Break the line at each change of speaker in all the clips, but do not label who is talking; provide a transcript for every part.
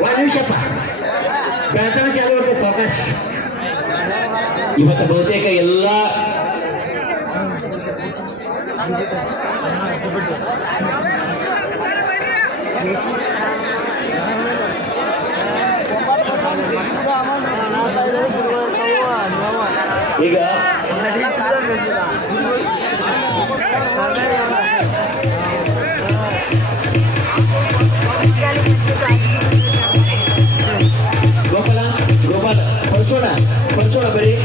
ಒಂದು ನಿಮಿಷಪ್ಪ ಪ್ರಾರ್ಥನೆ ಚಾಲು ಮಾಡ್ತೇವೆ ಸಾವಕಾಶ ಇವತ್ತು ಬಹುತೇಕ ಎಲ್ಲ ಈಗ ಪಡಿಸೋಣ ಬರೀ.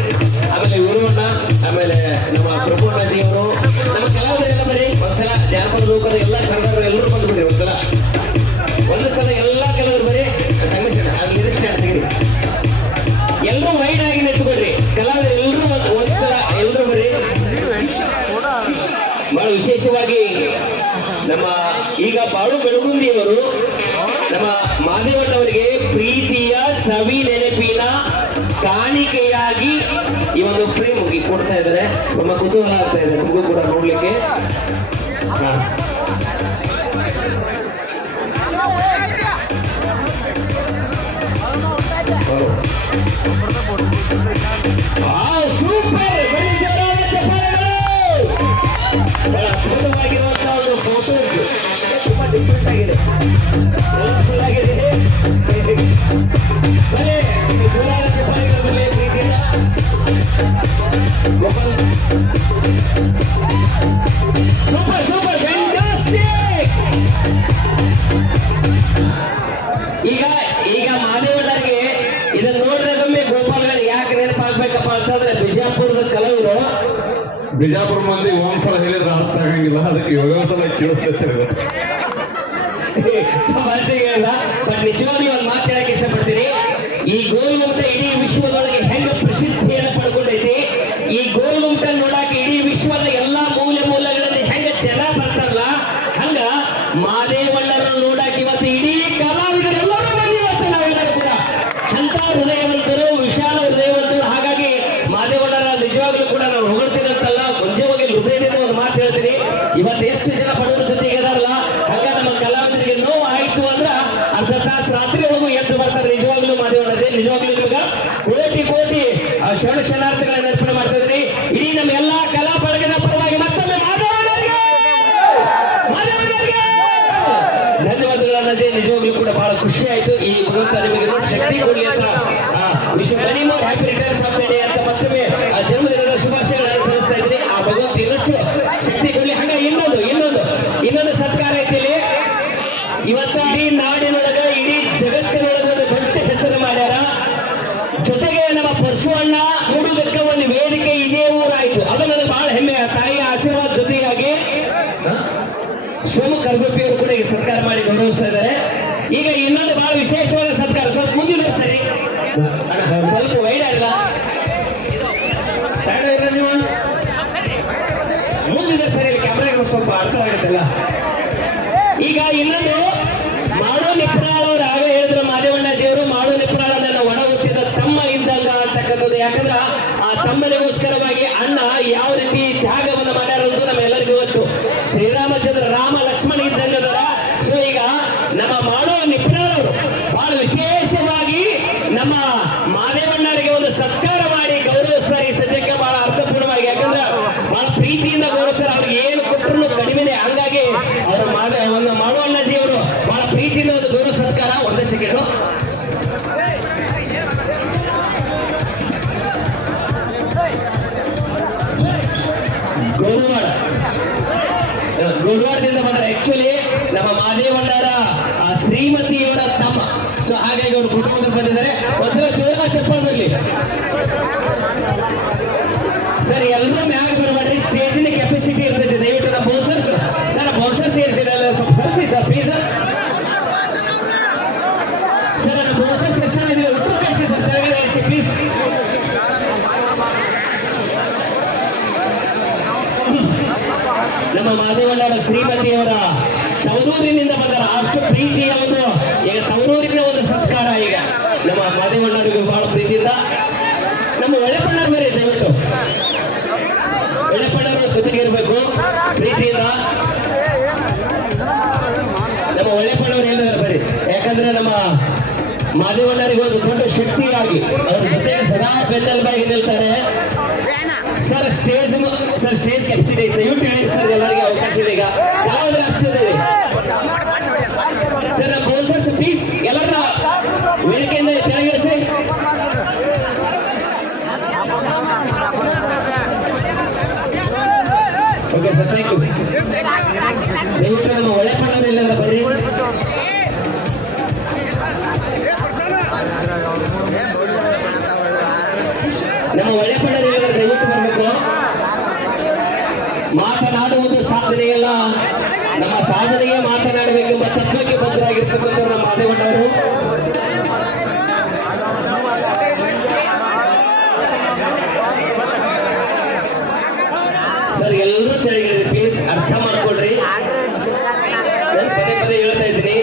ಆಮೇಲೆ ಗುರುವಣ್ಣ ಆಮೇಲೆ ನಮ್ಮ ಪ್ರಭುವಣ್ಣಜಿ ಅವರು. ನಮ್ಮ ಕಲಾವಿದರೆಲ್ಲ ಬರೀ. ಒಂದ್ಸಲ ಜಾನಪದ ಲೋಕದ ಎಲ್ಲ ಸಂಘಗಳು ಎಲ್ಲರೂ ಬಂದ್ಬಿಡ್ರಿ ಒಂದ್ಸಲ. ಒಂದು ಸಲ ಎಲ್ಲ ಕೆಲವರು ಬರೀ. ಸಂಗಮೇಶನ ಅದು ನಿರೀಕ್ಷೆ ತೆಗಿರಿ ಎಲ್ಲರೂ ವೈಡ್ ಆಗಿ ನಿಂತ್ಕೊಳ್ರಿ. ಕಲಾವಿದ ಎಲ್ಲರೂ ಒಂದ್- ಒಂದ್ಸಲ ಎಲ್ಲರೂ ಬರೀ. ಬಹಳ ವಿಶೇಷವಾಗಿ ನಮ್ಮ ಈಗ ಬಾಳು ಬೆಳಗುಂದಿಯವರು ನಮ್ಮ ಮಾದೇವಣ್ಣವರಿಗೆ ಪ್ರೀತಿಯ ಸವಿ ಒಂದು ಫ್ರೇಮ್ ಕೊಡ್ತಾ ಇದ್ದಾರೆ. ನಮ್ಮ ಕುತೂಹಲ ಆಗ್ತಾ ಇದೆ. ನಿಮಗೂ ಕೂಡ ನೋಡ್ಲಿಕ್ಕೆ. ಸೂಪರ್ ಫ್ಯಾಂಟಾಸ್ಟಿಕ್ ಈಗ ಈಗ ಇದನ್ನ ನೋಡಿದಾಗೊಮ್ಮೆ ಗೋಪಾಲ್ಗಳು ಯಾಕೆ ನೆನಪಾಗ್ಬೇಕಪ್ಪ ಅಂತಂದ್ರೆ ಬಿಜಾಪುರದ ಕಲಾವಿದರು.
ಬಿಜಾಪುರ ಮಂದಿ ಒಂದ್ಸಲ ಹೇಳಿದ್ರೆ ಅರ್ಥ ಆಗಂಗಿಲ್ಲ ಅದಕ್ಕೆ ಏಳು ಸಲ
ಭಾಷೆಗೆ ಹೇಳಲ್ಲ ಬಟ್ ನಿಜವಾಗ್ಲೂ ಬರ್ತಾರೆ ನಿಜವಾಗ್ಲೂ ಮಾದೇವರಾಜೆ ನಿಜವಾಗ್ಲೂ ನಿಮ್ಗ ಕೋಟಿ ಕೋಟಿ ಶರಣ ಶರಣಾರ್ಥಿಗಳ ಅರ್ಪಣೆ ಮಾಡ್ತಾ ಇದ್ರಿ ಇಡೀ ನಮ್ಮ ಎಲ್ಲಾ ಕಲಾ ಬಳಗದ ಪರವಾಗಿ ಮತ್ತೊಮ್ಮೆ ಧನ್ಯವಾದಗಳನ್ನ ನಿಜವಾಗ್ಲೂ ಕೂಡ ಬಹಳ ಖುಷಿ ಆಯ್ತು. ಈ ಭಗವಂತ ನಿಮಗೆ ನೋಡಿ ಶಕ್ತಿ ಕೊಡ್ಲಿ ಅಂತ Vishwa Mani happy returns of day ಅಂತ ಮತ್ತೊಮ್ಮೆ, ಆ, ಜನ್ಮದಿನದ ಶುಭಾಶಯಗಳನ್ನು ಸಲ್ಲಿಸ್ತಾ ಇದ್ದೀನಿ ಆ ಭಗವಂತ ಇನ್ನಷ್ಟು ಶಕ್ತಿ ಕೊಡ್ಲಿ ಹಂಗ ಇನ್ನೊಂದು ಇನ್ನೊಂದು ಇನ್ನೊಂದು ಸತ್ಕಾರ ಐತಿ ಇಲ್ಲಿ ಇವತ್ತು ಇಡೀ ನಾಡಿನೊಳಗ ಇಡೀ ಜಗತ್ತಿನೊಳಗ ಒಂದು ದೊಡ್ಡ ಹೆಸರು ಮಾಡ್ಯಾರ ಜೊತೆಗೆ ನಮ್ಮ ಪರಶು ಅಣ್ಣ ನೋಡುವುದಕ್ಕೆ ಒಂದು ವೇದಿಕೆ ಇದೇ ಊರಾಯ್ತು ಅದು ನನಗೆ ಬಹಳ ಹೆಮ್ಮೆ ಆ ತಾಯಿಯ ಆಶೀರ್ವಾದ ಜೊತೆಗಾಗಿ ಸೋಮು ಕರ್ಗುಪ್ಪಿ ಅವರು ಕೂಡ ಈ ಸತ್ಕಾರ ಮಾಡಿ ಗೌರವಿಸ್ತಾ ಇದ್ದಾರೆ ಈಗ ಇನ್ನೊಂದು ಬಹಳ ವಿಶೇಷವಾದ ಸತ್ಕಾರ ಸ್ವಲ್ಪ ಮುಂದಿನ ಸರಿ ಅಣ್ಣ, ಸ್ವಲ್ಪ ವೈಡ್ ಆಗಿಲ್ಲ ಸೈಡ್ ಇರ ನೀವು ಮುಂದಿದೆ ಸರಿ ಕ್ಯಾಮ್ರಾಗೆ ಸ್ವಲ್ಪ ಅರ್ಥವಾಗುತ್ತಲ್ಲ. ಈಗ ಇನ್ನೊಂದು ಮಾಡೋ ನಿಪ್ರಾಳ್ ಅವರು ಆಗೇ ಹೇಳಿದ್ರು ಮಾದೇವಣ್ಣಜಿ ಅವರು ಮಾಡೋ ನಿಪ್ರಾಳ ನನ್ನ ಒಣ ಹುಟ್ಟಿದ ತಮ್ಮ ಇದ್ದಂಗ ಅಂತಕ್ಕಂಥದ್ದು ಯಾಕಂದ್ರ ಆ ತಮ್ಮನಿಗೋಸ್ಕರವಾಗಿ ಅಣ್ಣ ಯಾವ ರೀತಿ ತ್ಯಾಗವನ್ನು ಮಾಡ್ಯಾರ ಅಂತ ನಮ್ಮೆಲ್ಲರಿಗೂ ಗೊತ್ತು ಶ್ರೀರಾಮಚಂದ್ರ ರಾಮ ಲಕ್ಷ್ಮಣ ಇದ್ದಂಗ ಸೊ ಈಗ ನಮ್ಮ ಮಾಡೋ ನಿಪ್ರಾಳ್ ಅವರು ಬಹಳ ವಿಶೇಷವಾಗಿ ನಮ್ಮ ಮಾದೇವಣ್ಣರಿಗೆ ಒಂದು ಸತ್ಕಾರ ಮಾಡಿ ಗೌರವಿಸ್ತಾರೆ ಈ ಸದ್ಯಕ್ಕೆ ಬಹಳ ಅರ್ಥಪೂರ್ಣವಾಗಿ ಯಾಕಂದ್ರೆ ಬಹಳ ಪ್ರೀತಿಯಿಂದ ಗೌರವಿಸ್ತಾರೆ ಅವ್ರಿಗೆ ಏನು ಕೊಟ್ಟರು ಕಡಿಮೆನೆ. ಹಂಗಾಗಿ ಅವರು ಮಾದ ಒಂದು ಮಾಡೋ ಅಣ್ಣಜಿ ಅವರು ಬಹಳ ಪ್ರೀತಿಯಿಂದ ಒಂದು ಗೌರವ ಸತ್ಕಾರ ಒಂದೇ ಸೆಕೆಂಡು. ಗುರುವಾರದಿಂದ ಬಂದರೆ ಆಕ್ಚುಲಿ ನಮ್ಮ ಮಾದೇವಣ್ಣರ ಶ್ರೀಮತಿಯವರ ತಮ್ಮ. ಸೊ ಹಾಗಾಗಿ ಅವರು ಕುಟುಂಬದಲ್ಲಿ ಬಂದಿದ್ದಾರೆ. ನಮ್ಮ ಮಾದೇವಣ್ಣವರ ಶ್ರೀಮತಿಯವರ ತವರೂರಿನಿಂದ ಬಂದರ ಅಷ್ಟು ಪ್ರೀತಿಯ ಒಂದು, ಈಗ ತವರೂರಿನ ಒಂದು ಸತ್ಕಾರ ಈಗ. ನಮ್ಮ ಮಾದೇವಣ್ಣವರಿಗೂ ಬಹಳ ಪ್ರೀತಿಯಿಂದ. ನಮ್ಮ ಒಳ್ಳೆಪಣ್ಣ ಬೇರೆ ದಯವಿಟ್ಟು. ಒಳ್ಳೆಪಣ್ಣರು ಜೊತೆಗೆ ಇರಬೇಕು, ಪ್ರೀತಿಯಿಂದ. ನಮ್ಮ ಒಳ್ಳೆಪಣ್ಣವ್ರು ಏನಾದ್ರು ಬರೀ ಯಾಕಂದ್ರೆ ನಮ್ಮ ಮಾದೇವಣ್ಣರಿಗೆ ಒಂದು ದೊಡ್ಡ ಶಕ್ತಿಯಾಗಿ, ಅವರು ಮಾತನಾಡುವುದು ಸಾಧನೆ ಅಲ್ಲ ನಮ್ಮ ಸಾಧನೆಯೇ ಮಾತನಾಡಬೇಕೆಂಬ ತತ್ವಕ್ಕೆ ಬದ್ಧರಾಗಿರ್ತಕ್ಕಂಥ ನಮ್ಮ ಮಾದೇವಣ್ಣವರು ಸರ್ ಎಲ್ಲರೂ ತಿಳಿದ್ರಿ ಪ್ಲೀಸ್ ಅರ್ಥ ಮಾಡ್ಕೊಡ್ರಿ ಪದೇ ಪದೇ ಹೇಳ್ತಾ ಇದ್ದೀನಿ